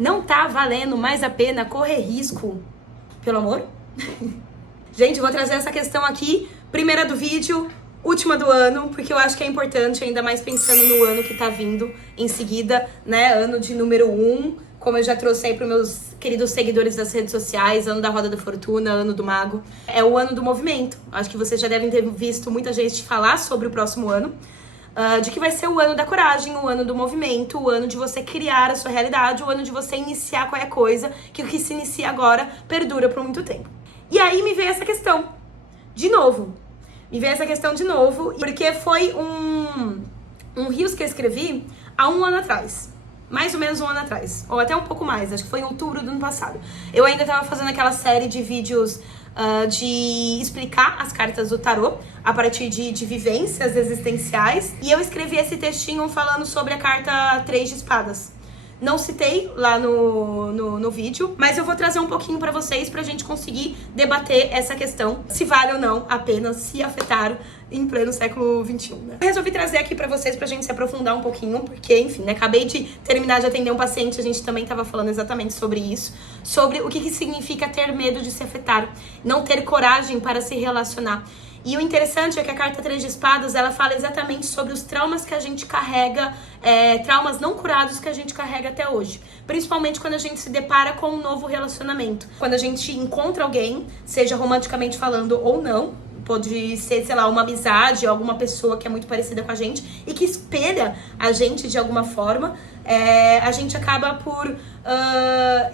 Não tá valendo mais a pena correr risco pelo amor? Gente, eu vou trazer essa questão aqui, primeira do vídeo, última do ano, porque eu acho que é importante, ainda mais pensando no ano que tá vindo em seguida, né? Ano de número 1, como eu já trouxe aí pros meus queridos seguidores das redes sociais, ano da Roda da Fortuna, ano do Mago. É o ano do movimento. Acho que vocês já devem ter visto muita gente falar sobre o próximo ano. De que vai ser o ano da coragem, o ano do movimento, o ano de você criar a sua realidade, o ano de você iniciar qualquer coisa, que o que se inicia agora perdura por muito tempo. E aí me veio essa questão, de novo. Porque foi um Reels que eu escrevi há um ano atrás. Mais ou menos um ano atrás, ou até um pouco mais, acho que foi em outubro do ano passado. Eu ainda tava fazendo aquela série de vídeos de explicar as cartas do tarô a partir de vivências existenciais. E eu escrevi esse textinho falando sobre a carta 3 de espadas. Não citei lá no vídeo, mas eu vou trazer um pouquinho pra vocês pra gente conseguir debater essa questão, se vale ou não apenas se afetar em pleno século XXI, né? Eu resolvi trazer aqui pra vocês pra gente se aprofundar um pouquinho, porque, enfim, né, acabei de terminar de atender um paciente, a gente também tava falando exatamente sobre isso, sobre o que significa ter medo de se afetar, não ter coragem para se relacionar. E o interessante é que a carta 3 de espadas, ela fala exatamente sobre os traumas que a gente carrega, traumas não curados que a gente carrega até hoje. Principalmente quando a gente se depara com um novo relacionamento. Quando a gente encontra alguém, seja romanticamente falando ou não, pode ser, sei lá, uma amizade, alguma pessoa que é muito parecida com a gente e que espelha a gente de alguma forma, a gente acaba por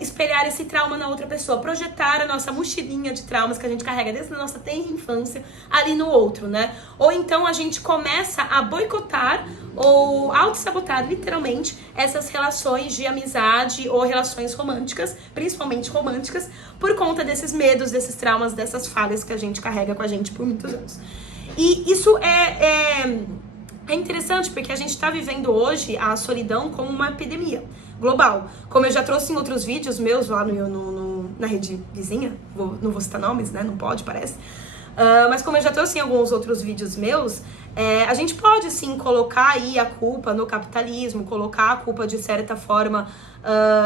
espelhar esse trauma na outra pessoa, projetar a nossa mochilinha de traumas que a gente carrega desde a nossa tenra infância ali no outro, né? Ou então a gente começa a boicotar ou auto-sabotar, literalmente, essas relações de amizade ou relações românticas, principalmente românticas, por conta desses medos, desses traumas, dessas falhas que a gente carrega com a gente por muitos anos. E isso é interessante porque a gente está vivendo hoje a solidão como uma epidemia global. Como eu já trouxe em outros vídeos meus lá na rede vizinha, não vou citar nomes, né? Não pode, parece. Mas como eu já trouxe em alguns outros vídeos meus, a gente pode sim colocar aí a culpa no capitalismo, colocar a culpa de certa forma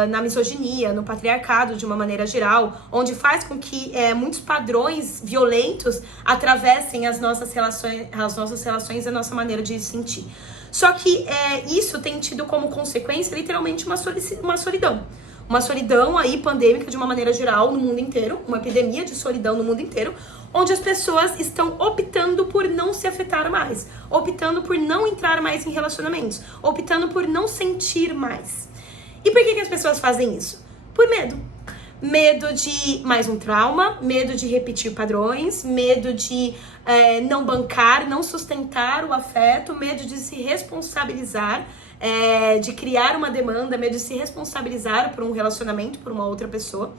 na misoginia, no patriarcado de uma maneira geral, onde faz com que muitos padrões violentos atravessem as nossas relações e a nossa maneira de sentir. Só que isso tem tido como consequência literalmente uma solidão. Uma solidão aí pandêmica de uma maneira geral no mundo inteiro, uma epidemia de solidão no mundo inteiro, onde as pessoas estão optando por não se afetar mais, optando por não entrar mais em relacionamentos, optando por não sentir mais. E por que as pessoas fazem isso? Por medo. Medo de mais um trauma, medo de repetir padrões, medo de não bancar, não sustentar o afeto, medo de se responsabilizar, de criar uma demanda, medo de se responsabilizar por um relacionamento, por uma outra pessoa.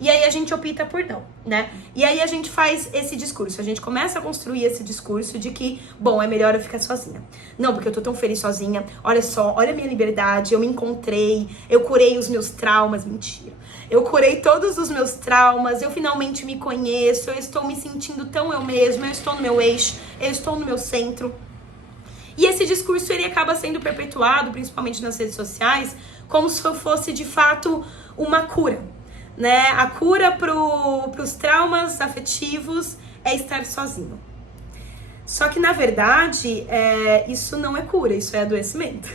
E aí a gente opta por não, né? E aí a gente faz esse discurso, a gente começa a construir esse discurso de que, bom, é melhor eu ficar sozinha. Não, porque eu tô tão feliz sozinha, olha só, olha a minha liberdade, eu me encontrei, eu curei os meus traumas, mentira. Eu curei todos os meus traumas, eu finalmente me conheço, eu estou me sentindo tão eu mesma, eu estou no meu eixo, eu estou no meu centro. E esse discurso, ele acaba sendo perpetuado, principalmente nas redes sociais, como se fosse, de fato, uma cura, né? A cura pros traumas afetivos é estar sozinho. Só que, na verdade, isso não é cura, isso é adoecimento.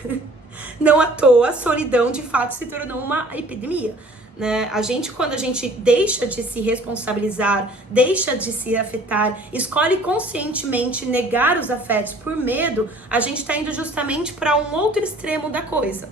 Não à toa, a solidão, de fato, se tornou uma epidemia. Né? Quando a gente deixa de se responsabilizar, deixa de se afetar, escolhe conscientemente negar os afetos por medo, a gente está indo justamente para um outro extremo da coisa.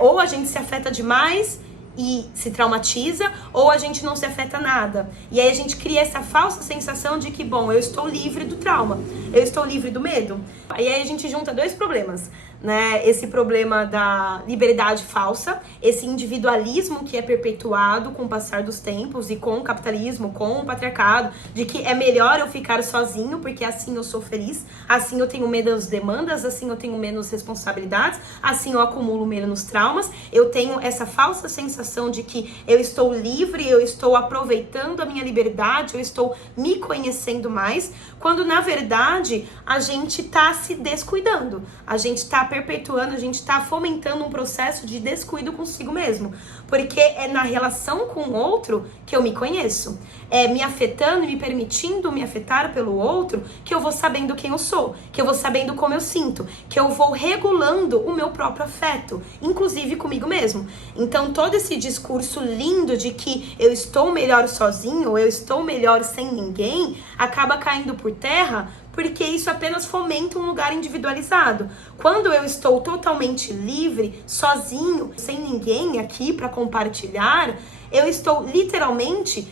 Ou a gente se afeta demais e se traumatiza, ou a gente não se afeta nada. E aí a gente cria essa falsa sensação de que, bom, eu estou livre do trauma, eu estou livre do medo. E aí a gente junta dois problemas, né? Esse problema da liberdade falsa, esse individualismo que é perpetuado com o passar dos tempos e com o capitalismo, com o patriarcado, de que é melhor eu ficar sozinho, porque assim eu sou feliz, assim eu tenho menos demandas, assim eu tenho menos responsabilidades, assim eu acumulo menos traumas, eu tenho essa falsa sensação de que eu estou livre, eu estou aproveitando a minha liberdade, eu estou me conhecendo mais, quando na verdade a gente tá se descuidando, a gente tá perpetuando, a gente tá fomentando um processo de descuido consigo mesmo. Porque é na relação com o outro que eu me conheço. É me afetando e me permitindo me afetar pelo outro que eu vou sabendo quem eu sou, que eu vou sabendo como eu sinto, que eu vou regulando o meu próprio afeto, inclusive comigo mesmo. Então todo esse discurso lindo de que eu estou melhor sozinho, eu estou melhor sem ninguém, acaba caindo por terra, porque isso apenas fomenta um lugar individualizado. Quando eu estou totalmente livre, sozinho, sem ninguém aqui para compartilhar, eu estou literalmente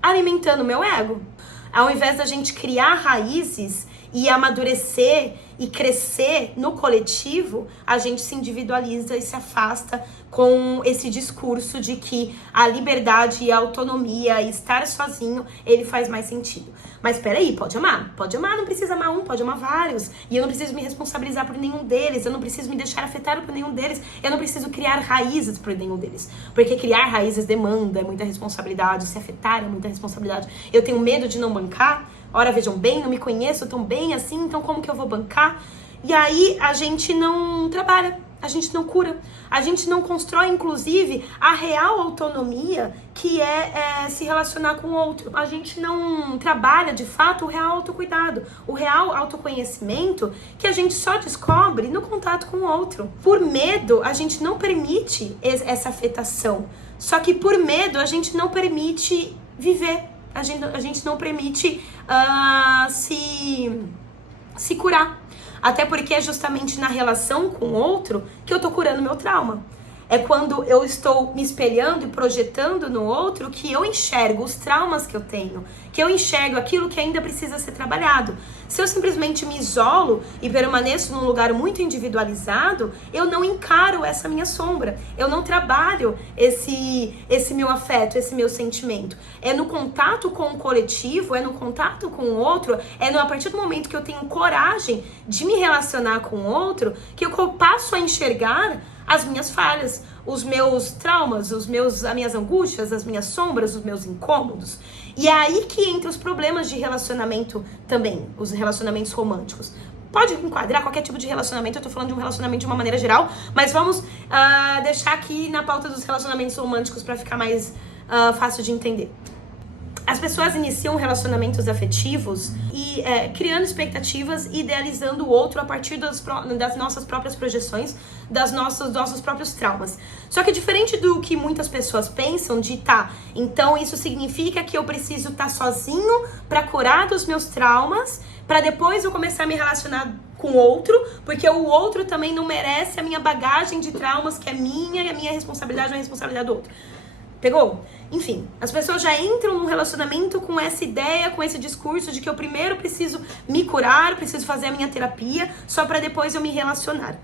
alimentando meu ego. Ao invés da gente criar raízes e amadurecer e crescer no coletivo, a gente se individualiza e se afasta com esse discurso de que a liberdade e a autonomia e estar sozinho, ele faz mais sentido. Mas peraí, pode amar, não precisa amar um, pode amar vários. E eu não preciso me responsabilizar por nenhum deles, eu não preciso me deixar afetar por nenhum deles, eu não preciso criar raízes por nenhum deles. Porque criar raízes demanda, é muita responsabilidade, se afetar é muita responsabilidade. Eu tenho medo de não bancar. Ora, vejam bem, não me conheço tão bem assim, então como que eu vou bancar? E aí a gente não trabalha, a gente não cura, a gente não constrói, inclusive, a real autonomia que é se relacionar com o outro. A gente não trabalha, de fato, o real autocuidado, o real autoconhecimento que a gente só descobre no contato com o outro. Por medo, a gente não permite essa afetação. Só que por medo, a gente não permite viver. A gente não permite se curar. Até porque é justamente na relação com o outro que eu tô curando meu trauma. É quando eu estou me espelhando e projetando no outro que eu enxergo os traumas que eu tenho, que eu enxergo aquilo que ainda precisa ser trabalhado. Se eu simplesmente me isolo e permaneço num lugar muito individualizado, eu não encaro essa minha sombra, eu não trabalho esse meu afeto, esse meu sentimento. É no contato com o coletivo, é no contato com o outro, a partir do momento que eu tenho coragem de me relacionar com o outro, que eu passo a enxergar as minhas falhas, os meus traumas, as minhas angústias, as minhas sombras, os meus incômodos. E é aí que entra os problemas de relacionamento também, os relacionamentos românticos. Pode enquadrar qualquer tipo de relacionamento, eu tô falando de um relacionamento de uma maneira geral, mas vamos deixar aqui na pauta dos relacionamentos românticos para ficar mais fácil de entender. As pessoas iniciam relacionamentos afetivos e criando expectativas, idealizando o outro a partir das nossas próprias projeções, dos nossos próprios traumas. Só que diferente do que muitas pessoas pensam de então isso significa que eu preciso estar sozinho para curar dos meus traumas, para depois eu começar a me relacionar com o outro, porque o outro também não merece a minha bagagem de traumas que é minha, e a minha responsabilidade não é a responsabilidade do outro. Pegou? Enfim, as pessoas já entram num relacionamento com essa ideia, com esse discurso de que eu primeiro preciso me curar, preciso fazer a minha terapia, só pra depois eu me relacionar.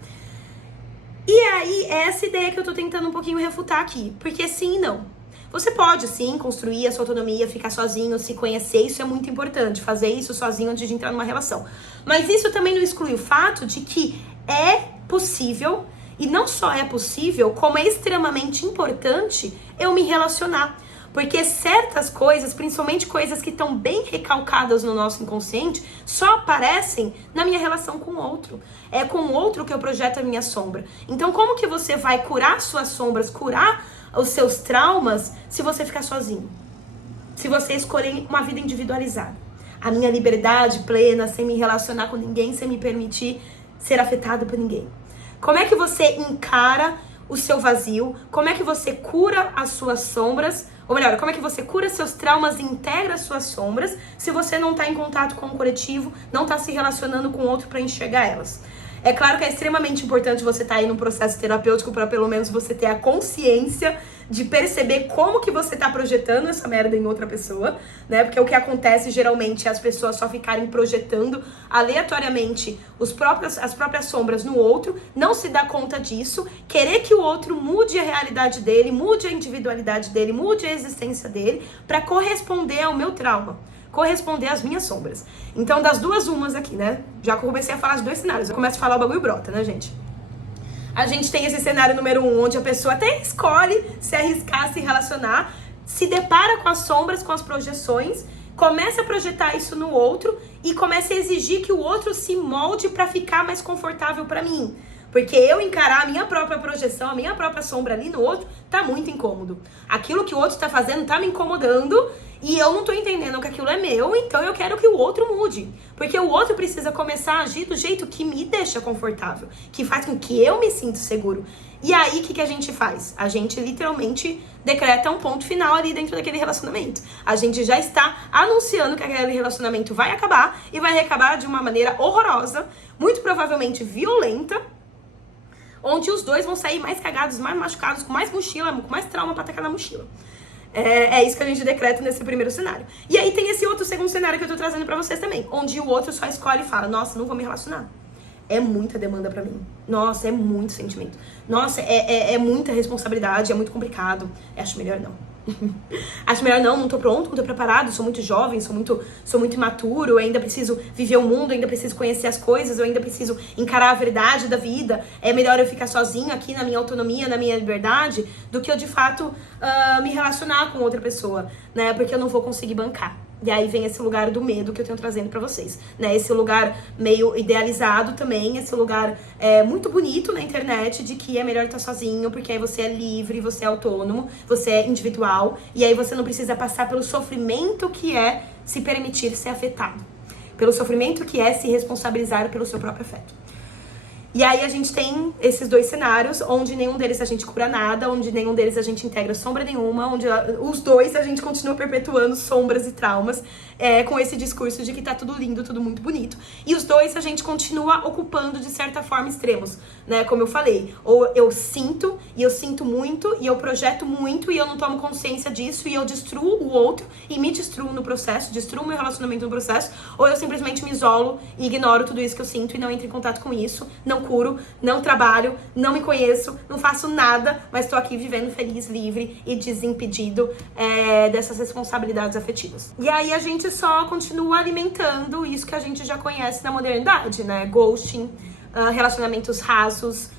E aí, é essa ideia que eu tô tentando um pouquinho refutar aqui. Porque sim e não. Você pode, sim, construir a sua autonomia, ficar sozinho, se conhecer, isso é muito importante. Fazer isso sozinho antes de entrar numa relação. Mas isso também não exclui o fato de que é possível, e não só é possível, como é extremamente importante eu me relacionar. Porque certas coisas, principalmente coisas que estão bem recalcadas no nosso inconsciente, só aparecem na minha relação com o outro. É com o outro que eu projeto a minha sombra. Então como que você vai curar suas sombras, curar os seus traumas, se você ficar sozinho? Se você escolher uma vida individualizada. A minha liberdade plena, sem me relacionar com ninguém, sem me permitir ser afetado por ninguém. Como é que você encara o seu vazio? Como é que você cura as suas sombras? Ou melhor, como é que você cura seus traumas e integra as suas sombras se você não está em contato com o coletivo, não está se relacionando com o outro para enxergar elas? É claro que é extremamente importante você estar aí num processo terapêutico para pelo menos você ter a consciência de perceber como que você tá projetando essa merda em outra pessoa, né? Porque o que acontece geralmente é as pessoas só ficarem projetando aleatoriamente as próprias sombras no outro, não se dá conta disso, querer que o outro mude a realidade dele, mude a individualidade dele, mude a existência dele para corresponder ao meu trauma, corresponder às minhas sombras. Então, das duas umas aqui, né? Já comecei a falar de dois cenários. Eu começo a falar o bagulho brota, né, gente? A gente tem esse cenário número 1, onde a pessoa até escolhe se arriscar, se relacionar, se depara com as sombras, com as projeções, comece a projetar isso no outro e comece a exigir que o outro se molde pra ficar mais confortável pra mim. Porque eu encarar a minha própria projeção, a minha própria sombra ali no outro, tá muito incômodo. Aquilo que o outro tá fazendo tá me incomodando e eu não tô entendendo que aquilo é meu, então eu quero que o outro mude. Porque o outro precisa começar a agir do jeito que me deixa confortável, que faz com que eu me sinta seguro. E aí, o que a gente faz? A gente literalmente decreta um ponto final ali dentro daquele relacionamento. A gente já está anunciando que aquele relacionamento vai acabar e vai acabar de uma maneira horrorosa, muito provavelmente violenta, onde os dois vão sair mais cagados, mais machucados, com mais mochila, com mais trauma pra tacar na mochila. É isso que a gente decreta nesse primeiro cenário. E aí tem esse outro segundo cenário que eu tô trazendo pra vocês também, onde o outro só escolhe e fala, nossa, não vou me relacionar. É muita demanda pra mim. Nossa, é muito sentimento. Nossa, é muita responsabilidade, é muito complicado. Acho melhor não. Acho melhor não tô pronto, não tô preparado, sou muito jovem, sou muito imaturo, eu ainda preciso viver o mundo, eu ainda preciso conhecer as coisas, eu ainda preciso encarar a verdade da vida. É melhor eu ficar sozinho aqui na minha autonomia, na minha liberdade, do que eu de fato me relacionar com outra pessoa, né? Porque eu não vou conseguir bancar. E aí vem esse lugar do medo que eu tenho trazendo pra vocês, né? Esse lugar meio idealizado também, esse lugar muito bonito na internet de que é melhor estar sozinho, porque aí você é livre, você é autônomo, você é individual, e aí você não precisa passar pelo sofrimento que é se permitir ser afetado, pelo sofrimento que é se responsabilizar pelo seu próprio afeto. E aí a gente tem esses dois cenários, onde nenhum deles a gente cura nada, onde nenhum deles a gente integra sombra nenhuma, onde os dois a gente continua perpetuando sombras e traumas, com esse discurso de que tá tudo lindo, tudo muito bonito. E os dois a gente continua ocupando, de certa forma, extremos, né? Como eu falei, ou eu sinto, e eu sinto muito, e eu projeto muito, e eu não tomo consciência disso, e eu destruo o outro, e me destruo no processo, destruo meu relacionamento no processo, ou eu simplesmente me isolo e ignoro tudo isso que eu sinto e não entro em contato com isso, não curo, não trabalho, não me conheço, não faço nada, mas tô aqui vivendo feliz, livre e desimpedido dessas responsabilidades afetivas. E aí a gente só continua alimentando isso que a gente já conhece na modernidade, né? Ghosting, relacionamentos rasos,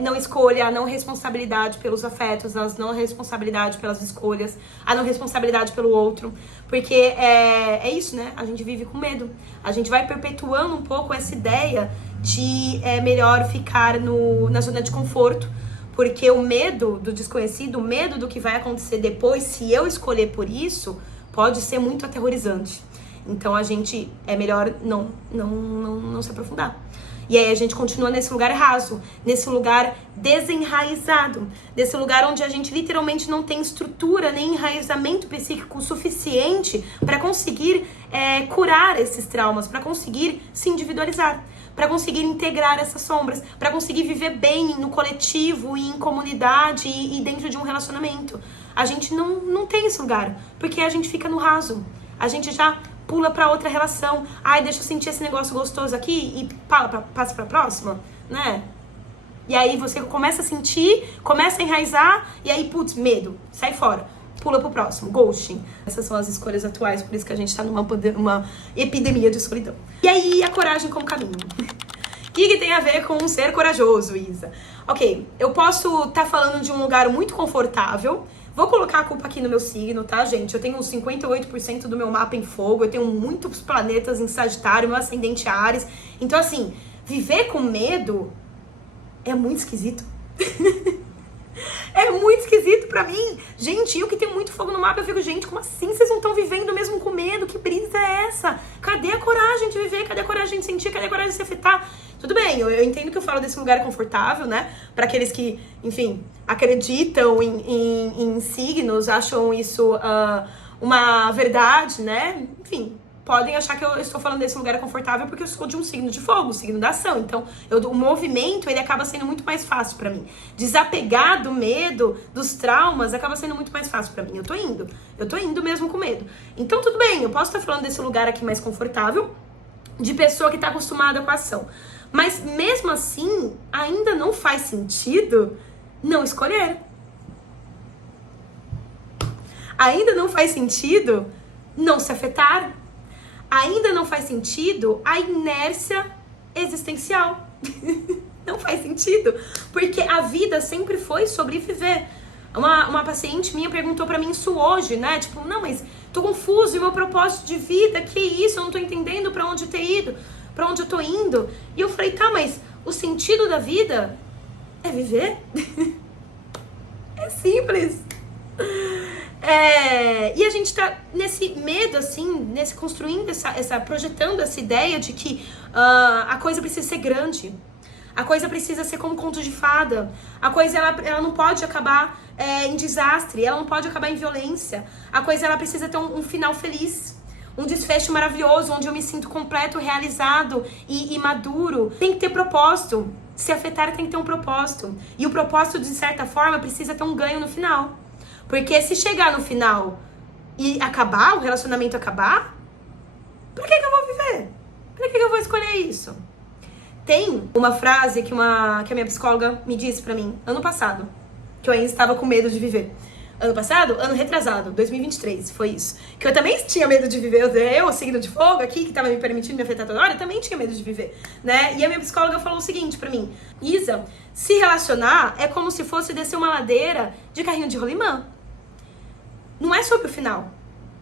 não escolha, a não responsabilidade pelos afetos, a não responsabilidade pelas escolhas, a não responsabilidade pelo outro, porque é isso, né? A gente vive com medo. A gente vai perpetuando um pouco essa ideia de melhor ficar na zona de conforto, porque o medo do desconhecido, o medo do que vai acontecer depois, se eu escolher por isso, pode ser muito aterrorizante. Então a gente é melhor não se aprofundar. E aí a gente continua nesse lugar raso, nesse lugar desenraizado, nesse lugar onde a gente literalmente não tem estrutura nem enraizamento psíquico suficiente para conseguir curar esses traumas, para conseguir se individualizar, para conseguir integrar essas sombras, para conseguir viver bem no coletivo e em comunidade e dentro de um relacionamento. A gente não tem esse lugar, porque a gente fica no raso. A gente já pula pra outra relação. Ai, deixa eu sentir esse negócio gostoso aqui e passa pra próxima, né? E aí você começa a sentir, começa a enraizar e aí, putz, medo, sai fora. Pula pro próximo, ghosting. Essas são as escolhas atuais, por isso que a gente tá numa epidemia de solidão. E aí, a coragem como caminho. O que tem a ver com ser corajoso, Isa? Ok, eu posso estar falando de um lugar muito confortável. Vou colocar a culpa aqui no meu signo, tá, gente? Eu tenho 58% do meu mapa em fogo, eu tenho muitos planetas em Sagitário, meu ascendente Áries. Então, assim, viver com medo é muito esquisito. É muito esquisito pra mim. Gente, eu que tenho muito fogo no mapa, eu fico, gente, como assim vocês não estão vivendo mesmo com medo? Que brisa é essa? Cadê a coragem de viver? Cadê a coragem de sentir? Cadê a coragem de se afetar? Tudo bem, eu entendo que eu falo desse lugar confortável, né? Pra aqueles que, enfim, acreditam em signos, acham isso uma verdade, né? Enfim, podem achar que eu estou falando desse lugar confortável porque eu sou de um signo de fogo, um signo da ação. Então, o movimento, ele acaba sendo muito mais fácil pra mim. Desapegar do medo, dos traumas, acaba sendo muito mais fácil pra mim. Eu tô indo mesmo com medo. Então, tudo bem, eu posso estar falando desse lugar aqui mais confortável, de pessoa que tá acostumada com a ação. Mas, mesmo assim, ainda não faz sentido não escolher. Ainda não faz sentido não se afetar. Ainda não faz sentido a inércia existencial. Não faz sentido. Porque a vida sempre foi sobreviver. Uma paciente minha perguntou pra mim isso hoje, né? Tipo, não, mas tô confuso, e meu propósito de vida, que isso? Eu não tô entendendo pra onde ter ido, pra onde eu tô indo. E eu falei, tá, mas o sentido da vida é viver? É simples. E a gente tá nesse medo, assim, construindo projetando essa ideia de que a coisa precisa ser grande. A coisa precisa ser como conto de fada. A coisa, ela não pode acabar em desastre. Ela não pode acabar em violência. A coisa, ela precisa ter um final feliz. Um desfecho maravilhoso, onde eu me sinto completo, realizado e maduro. Tem que ter propósito. Se afetar tem que ter um propósito. E o propósito, de certa forma, precisa ter um ganho no final. Porque se chegar no final e acabar, o relacionamento acabar, pra que eu vou viver? Pra que eu vou escolher isso? Tem uma frase que a minha psicóloga me disse pra mim ano passado, que eu ainda estava com medo de viver. Ano passado? Ano retrasado, 2023, foi isso. Que eu também tinha medo de viver. Eu, o signo de fogo aqui, que tava me permitindo me afetar toda hora, eu também tinha medo de viver, né? E a minha psicóloga falou o seguinte pra mim: Isa, se relacionar é como se fosse descer uma ladeira de carrinho de rolimã. Não é sobre o final.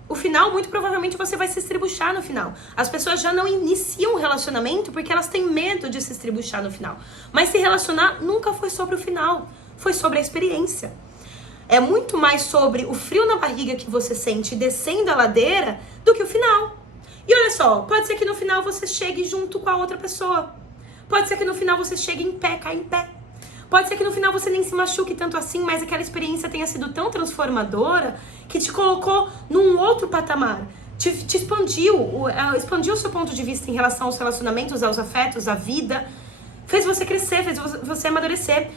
O final, muito provavelmente, você vai se estribuchar no final. As pessoas já não iniciam um relacionamento porque elas têm medo de se estribuchar no final. Mas se relacionar nunca foi sobre o final. Foi sobre a experiência. É muito mais sobre o frio na barriga que você sente descendo a ladeira do que o final. E olha só, pode ser que no final você chegue junto com a outra pessoa. Pode ser que no final você chegue em pé, caia em pé. Pode ser que no final você nem se machuque tanto assim, mas aquela experiência tenha sido tão transformadora que te colocou num outro patamar. Te expandiu o seu ponto de vista em relação aos relacionamentos, aos afetos, à vida. Fez você crescer, fez você amadurecer.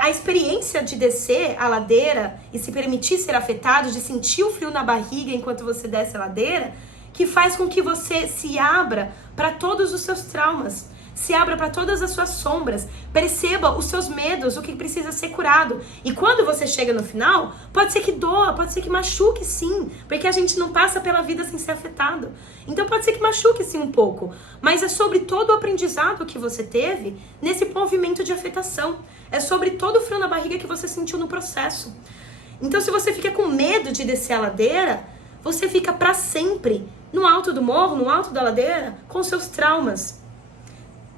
A experiência de descer a ladeira e se permitir ser afetado, de sentir o frio na barriga enquanto você desce a ladeira, que faz com que você se abra para todos os seus traumas. Se abra para todas as suas sombras, perceba os seus medos, o que precisa ser curado. E quando você chega no final, pode ser que doa, pode ser que machuque sim, porque a gente não passa pela vida sem ser afetado. Então pode ser que machuque sim um pouco, mas é sobre todo o aprendizado que você teve nesse movimento de afetação. É sobre todo o frio na barriga que você sentiu no processo. Então se você fica com medo de descer a ladeira, você fica para sempre no alto do morro, no alto da ladeira, com seus traumas,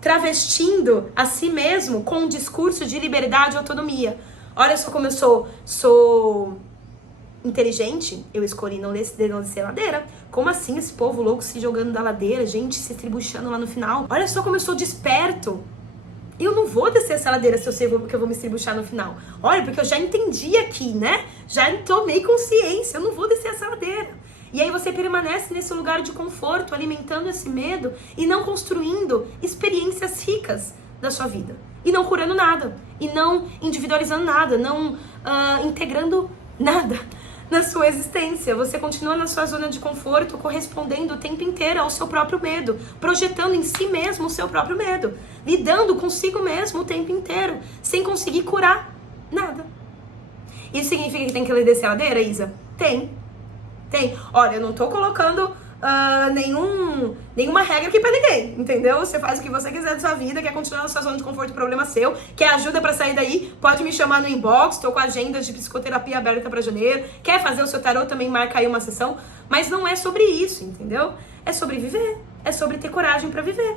travestindo a si mesmo com um discurso de liberdade e autonomia. Olha só como eu sou inteligente, eu escolhi não descer a ladeira. Como assim esse povo louco se jogando da ladeira, gente se estribuchando lá no final? Olha só como eu sou desperto. Eu não vou descer essa ladeira se eu sei que eu vou me estribuchar no final. Olha, porque eu já entendi aqui, né? Já tomei consciência, eu não vou descer essa ladeira. E aí você permanece nesse lugar de conforto, alimentando esse medo e não construindo experiências ricas da sua vida. E não curando nada. E não individualizando nada. Não integrando nada na sua existência. Você continua na sua zona de conforto, correspondendo o tempo inteiro ao seu próprio medo. Projetando em si mesmo o seu próprio medo. Lidando consigo mesmo o tempo inteiro. Sem conseguir curar nada. Isso significa que tem que descer a ladeira, Isa? Tem. Olha, eu não tô colocando nenhuma regra aqui pra ninguém, entendeu? Você faz o que você quiser da sua vida, quer continuar na sua zona de conforto, problema seu, quer ajuda pra sair daí, pode me chamar no inbox, tô com agenda de psicoterapia aberta pra janeiro, quer fazer o seu tarô, também marca aí uma sessão, mas não é sobre isso, entendeu? É sobre viver, é sobre ter coragem pra viver.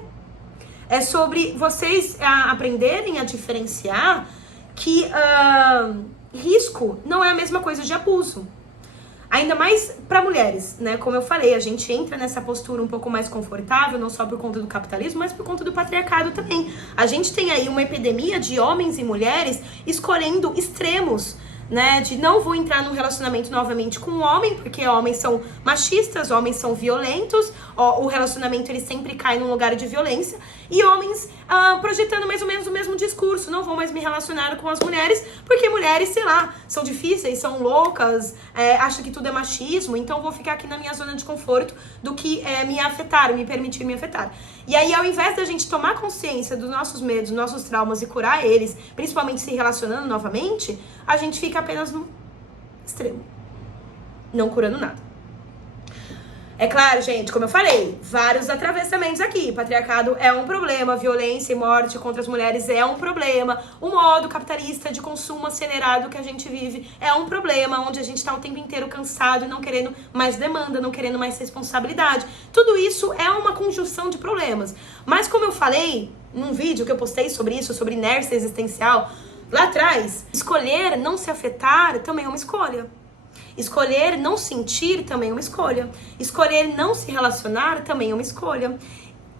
É sobre vocês aprenderem a diferenciar que risco não é a mesma coisa de abuso. Ainda mais para mulheres, né? Como eu falei, a gente entra nessa postura um pouco mais confortável, não só por conta do capitalismo, mas por conta do patriarcado também. A gente tem aí uma epidemia de homens e mulheres escolhendo extremos, né? De não vou entrar num relacionamento novamente com um homem, porque homens são machistas, homens são violentos, o relacionamento ele sempre cai num lugar de violência, e homens projetando mais ou menos o mesmo discurso, não vou mais me relacionar com as mulheres, porque mulheres, sei lá, são difíceis, são loucas, acham que tudo é machismo, então vou ficar aqui na minha zona de conforto do que me afetar, me permitir me afetar. E aí, ao invés da gente tomar consciência dos nossos medos, dos nossos traumas e curar eles, principalmente se relacionando novamente, a gente fica apenas no extremo, não curando nada. É claro, gente, como eu falei, vários atravessamentos aqui. Patriarcado é um problema, violência e morte contra as mulheres é um problema, o modo capitalista de consumo acelerado que a gente vive é um problema, onde a gente tá o tempo inteiro cansado e não querendo mais demanda, não querendo mais responsabilidade. Tudo isso é uma conjunção de problemas. Mas como eu falei num vídeo que eu postei sobre isso, sobre inércia existencial, lá atrás, escolher não se afetar também é uma escolha. Escolher não sentir também é uma escolha. Escolher não se relacionar também é uma escolha.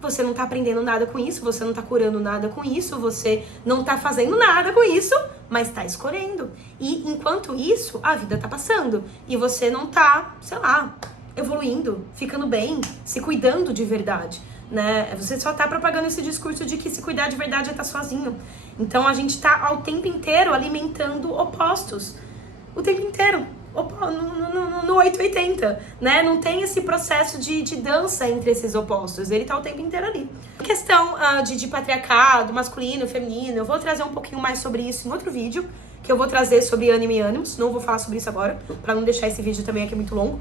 Você não tá aprendendo nada com isso, você não tá curando nada com isso, você não tá fazendo nada com isso, mas tá escolhendo. E enquanto isso, a vida tá passando. E você não tá, sei lá, evoluindo, ficando bem, se cuidando de verdade, né? Você só tá propagando esse discurso de que se cuidar de verdade é estar sozinho. Então a gente tá ao tempo inteiro alimentando opostos. O tempo inteiro. No 880, né? Não tem esse processo de dança entre esses opostos. Ele tá o tempo inteiro ali. A questão de patriarcado, masculino, feminino, eu vou trazer um pouquinho mais sobre isso em outro vídeo, que eu vou trazer sobre Anime e Animus. Não vou falar sobre isso agora, pra não deixar esse vídeo também aqui muito longo.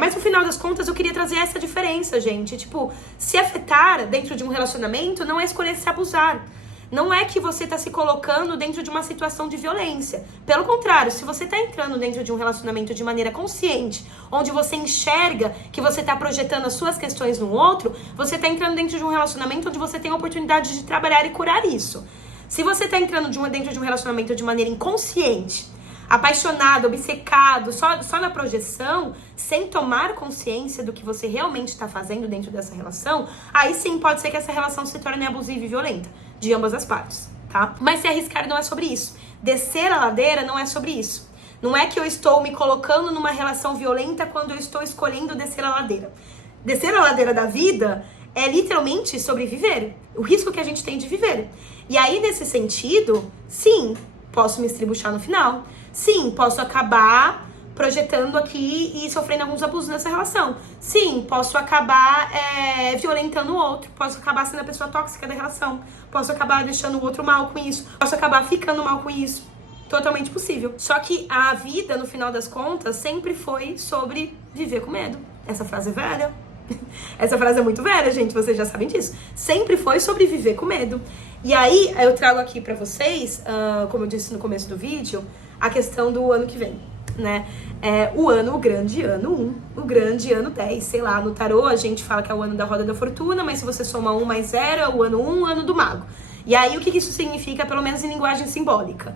Mas no final das contas, eu queria trazer essa diferença, gente. Tipo, se afetar dentro de um relacionamento não é escolher se abusar. Não é que você tá se colocando dentro de uma situação de violência. Pelo contrário, se você tá entrando dentro de um relacionamento de maneira consciente, onde você enxerga que você tá projetando as suas questões no outro, você tá entrando dentro de um relacionamento onde você tem a oportunidade de trabalhar e curar isso. Se você tá entrando dentro de um relacionamento de maneira inconsciente, apaixonado, obcecado, só na projeção, sem tomar consciência do que você realmente está fazendo dentro dessa relação, aí sim pode ser que essa relação se torne abusiva e violenta, de ambas as partes, tá? Mas se arriscar não é sobre isso. Descer a ladeira não é sobre isso. Não é que eu estou me colocando numa relação violenta quando eu estou escolhendo descer a ladeira. Descer a ladeira da vida é literalmente sobreviver. O risco que a gente tem de viver. E aí, nesse sentido, sim, posso me estribuchar no final. Sim, posso acabar projetando aqui e sofrendo alguns abusos nessa relação. Sim, posso acabar violentando o outro. Posso acabar sendo a pessoa tóxica da relação. Posso acabar deixando o outro mal com isso. Posso acabar ficando mal com isso. Totalmente possível. Só que a vida, no final das contas, sempre foi sobre viver com medo. Essa frase é velha. Essa frase é muito velha, gente. Vocês já sabem disso. Sempre foi sobre viver com medo. E aí, eu trago aqui pra vocês, como eu disse no começo do vídeo, a questão do ano que vem, né? O grande ano 1, o grande ano 10, sei lá, no tarô a gente fala que é o ano da roda da fortuna, mas se você soma 1 mais 0, é o ano 1, o ano do mago. E aí, o que isso significa, pelo menos em linguagem simbólica?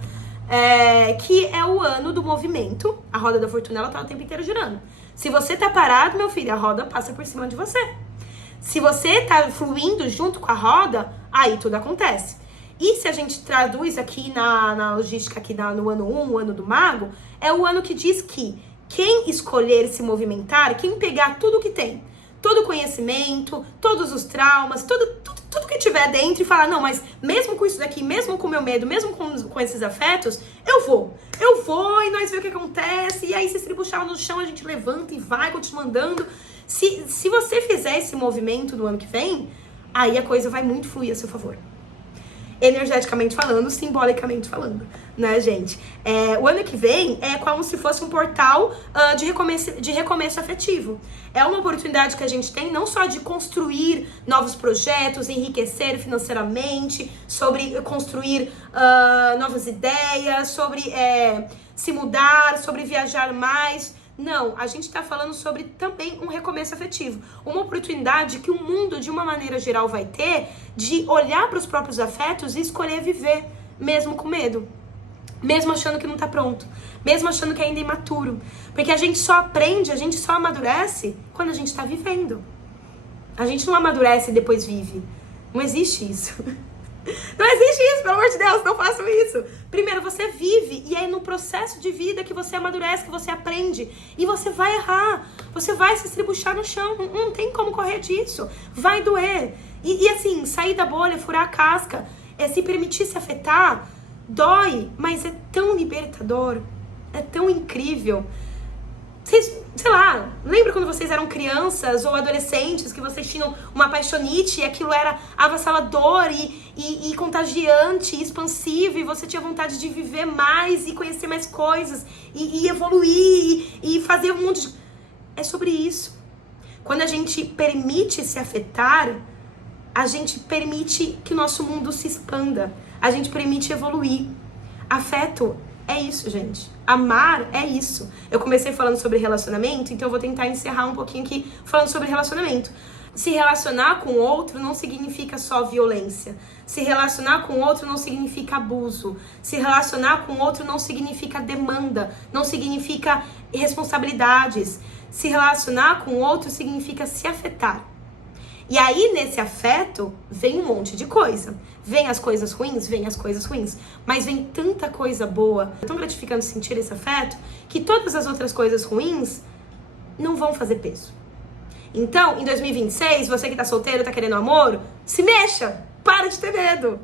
Que é o ano do movimento, a roda da fortuna, ela tá o tempo inteiro girando. Se você tá parado, meu filho, a roda passa por cima de você. Se você tá fluindo junto com a roda, aí tudo acontece. E se a gente traduz aqui na logística, aqui no ano 1, o ano do mago, é o ano que diz que quem escolher se movimentar, quem pegar tudo que tem, todo o conhecimento, todos os traumas, tudo que tiver dentro e falar, não, mas mesmo com isso daqui, mesmo com o meu medo, mesmo com esses afetos, eu vou e nós vemos o que acontece, e aí se estribuchar no chão, a gente levanta e vai, continua andando. Se você fizer esse movimento no ano que vem, aí a coisa vai muito fluir a seu favor. Energeticamente falando, simbolicamente falando, né, gente? O ano que vem é como se fosse um portal de recomeço afetivo. É uma oportunidade que a gente tem não só de construir novos projetos, enriquecer financeiramente, sobre construir novas ideias, sobre se mudar, sobre viajar mais. Não, a gente tá falando sobre também um recomeço afetivo. Uma oportunidade que o mundo, de uma maneira geral, vai ter de olhar para os próprios afetos e escolher viver, mesmo com medo. Mesmo achando que não tá pronto. Mesmo achando que ainda é imaturo. Porque a gente só aprende, a gente só amadurece quando a gente tá vivendo. A gente não amadurece e depois vive. Não existe isso. Não existe isso, pelo amor de Deus, não façam isso. Primeiro você vive e é no processo de vida que você amadurece, que você aprende. E você vai errar, você vai se estribuchar no chão, não tem como correr disso. Vai doer. E assim, sair da bolha, furar a casca, se permitir se afetar, dói, mas é tão libertador, é tão incrível. Vocês, sei lá, lembra quando vocês eram crianças ou adolescentes que vocês tinham uma paixonite e aquilo era avassalador e contagiante, expansivo, e você tinha vontade de viver mais e conhecer mais coisas e evoluir e fazer um monte de... É sobre isso. Quando a gente permite se afetar, a gente permite que o nosso mundo se expanda. A gente permite evoluir. Afeto é isso, gente. Amar é isso. Eu comecei falando sobre relacionamento, então eu vou tentar encerrar um pouquinho aqui falando sobre relacionamento. Se relacionar com o outro não significa só violência. Se relacionar com o outro não significa abuso. Se relacionar com o outro não significa demanda. Não significa responsabilidades. Se relacionar com o outro significa se afetar. E aí, nesse afeto, vem um monte de coisa. Vem as coisas ruins, vem as coisas ruins. Mas vem tanta coisa boa. É tão gratificante sentir esse afeto, que todas as outras coisas ruins não vão fazer peso. Então, em 2026, você que tá solteiro, tá querendo amor, se mexa! Para de ter medo!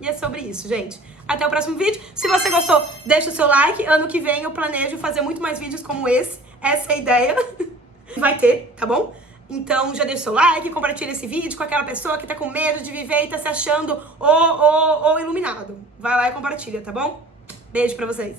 E é sobre isso, gente. Até o próximo vídeo. Se você gostou, deixa o seu like. Ano que vem eu planejo fazer muito mais vídeos como esse. Essa é a ideia. Vai ter, tá bom? Então já deixa o seu like, compartilha esse vídeo com aquela pessoa que tá com medo de viver e tá se achando o iluminado. Vai lá e compartilha, tá bom? Beijo pra vocês.